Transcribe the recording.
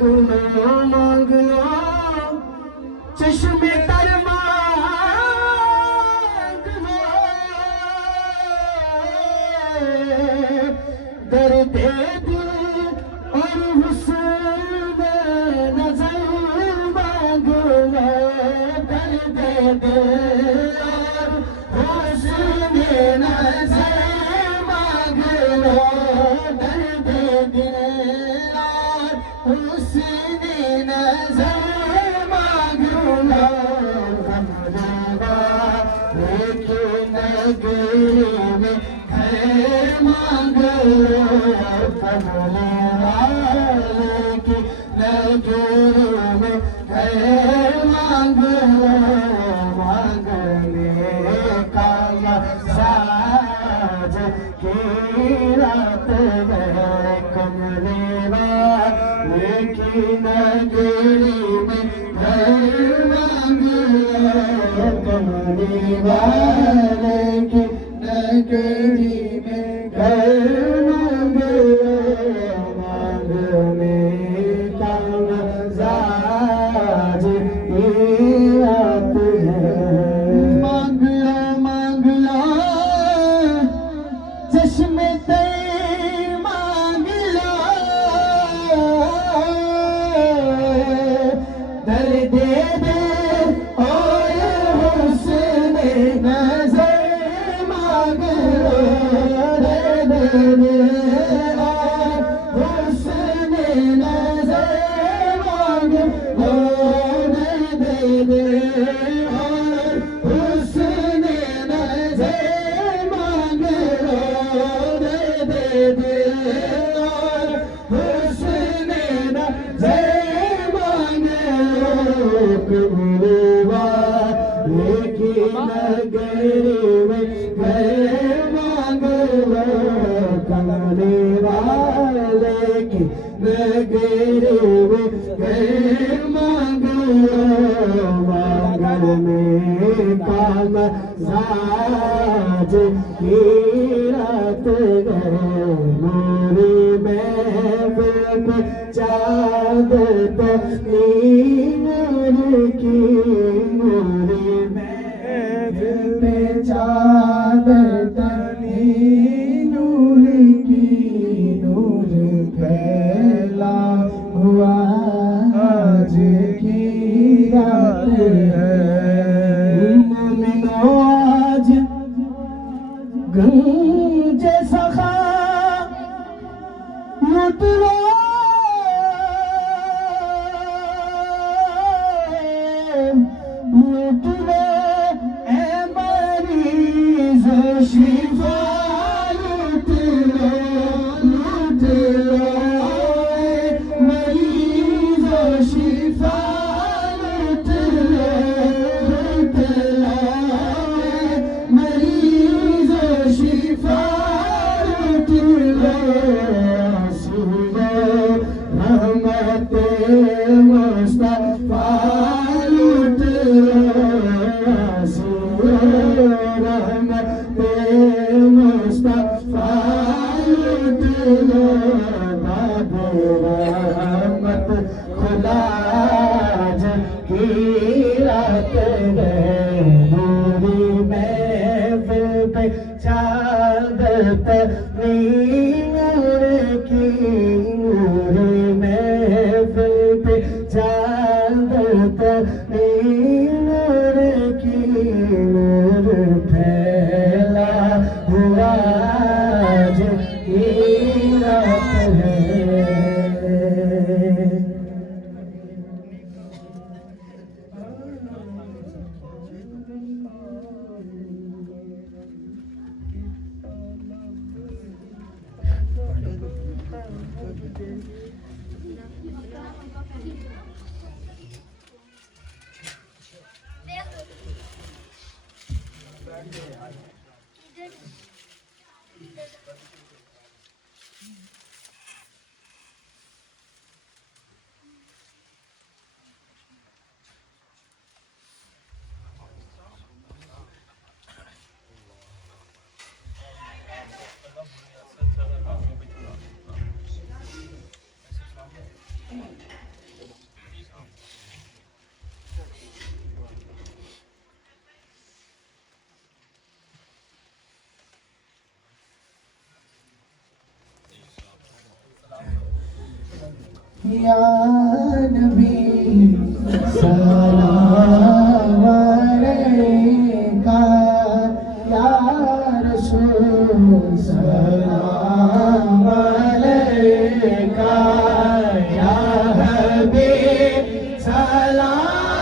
मांग लो चश्मे तर मांग लो दर्द दिल और हुस्न नजर मांग लो दर्द दिल और हुस्न नजर मांग लो दर्द दिल और हुस्न नजर मांग लो लेकिन नगरी में घर मांग लो कमले वाले की नगरी में घर मांग लो मांगने का साज की रात है कमले वाले की नगरी में घर मांग लो कमले वाले की नगरी में घर मांग लो मांगने का मजाज ये रात है मांग लो चश्मे ते मांग लो दर्द दे और हुस्न नजर मांग लो दर्द दे और हुस्न नजर मांग लो दर्द दे और हुस्न नजर मांग लो दर्द दे और हुस्न नजर मांग लो कमले वाले की नगरी में घर मांग लो कमले वाले की नगरी में घर मांग लो मांगने का मजाज की रात है नूरी महफिल पे चाँद तो नूर की नूरी महफिल पे चाँद तो नूर की नूर फैला हुआ आज की रात है मोमिनो आज गंज सखा लुट लो लुट लो ए मरीज शिफा लुट लो ए मरीज शिफा लुट लो मरीज शिफा लुट लो रहमत मुस्तफा लुट लो रहमत मुस्तफा लुट लो बाबे रहमत खुदा की रात है नूरी महफिल पे चाँद नूर की नूरी महफिल पे चाँद नूर की नूर फैला हुआ आज की रात है या नबी सलाम अलैका, या रसूल सलाम अलैका, या हबीब सलाम